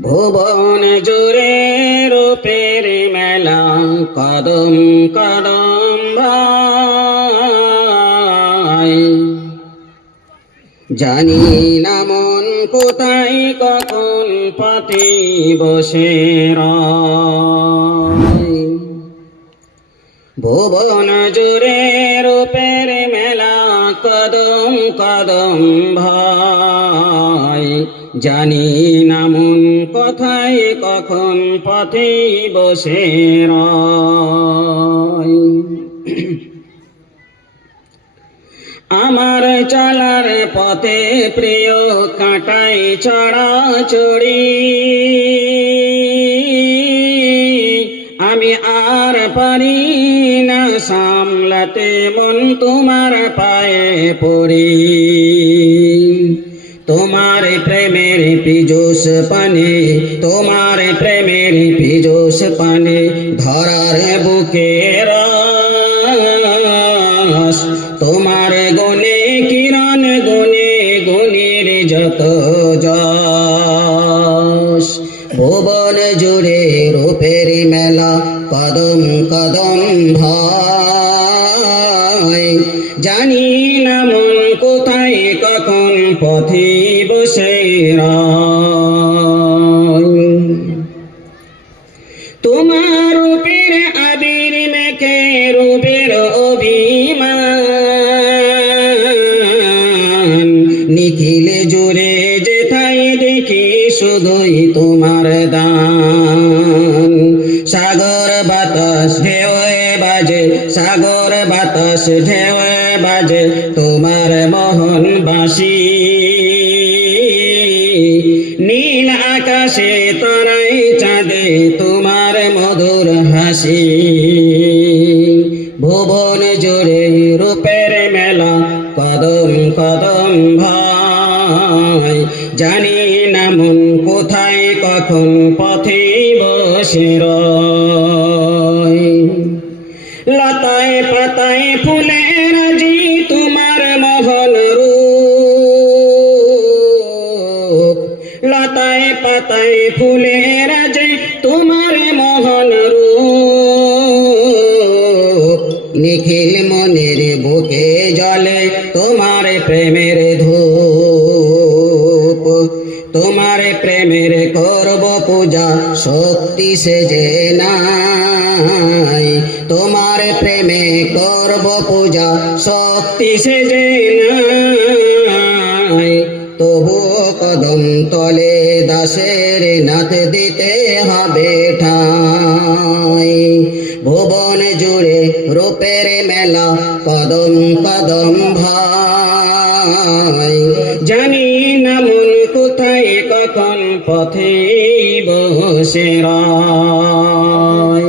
ভুবন জুড়ে রূপের মেলা কদম কদম ভাই জানি না মন কোথায় কখন পথে বসে। ভুবন জুড়ে রূপের মেলা কদম কদম ভাই জানি না মন কোথায় কখন পথে বসে। আমার চলার পথে প্রিয় কাটাই চড়া চড়ি আমি আর পারি না সামলাতে মন তোমার পায়ে পড়ি তোমার প্রেমের পিজোস পানে, তোমার প্রেমের পিজোস পানে, ধরার বুকে তোমার গুনে কিরণ গুনে গুণের যত যশ। ভুবন জুড়ে রূপের মেলা কদম কদম ভাই জানি বসে তোমার রূপের আবির মেখে রূপের অভিমান। নিখিল জুড়ে যেথায় দেখি শুধুই তোমার দান। সাগর বাতাস ঢেউয়ে বাজে, সাগর বাতাস ঢেউয়ে বাজে, তোমার মোহন নীল আকাশে তারাই চাঁদে তোমার মধুর হাসি ভুবন জুড়ে রূপের মেলা, কদম কদম ভাই জানি না মন কোথায়, কখন পথে বসে রয়। পাতায় ফুলের রাজে তোমার মোহন নিখিল মনের বুকে জলে তোমার প্রেমের ধূপ। তোমার প্রেমের করব পূজা, শক্তি সে যে নাই। তোমার প্রেমে করব পূজা, শক্তি সে যে নাই। তবু কদম তলে দাসের নাথ দিতে হবে ঠাই। ভুবন জুড়ে রূপের মেলা কদম কদম ভাই। জানি না মন কোথায় কখন পথে বসে রয়।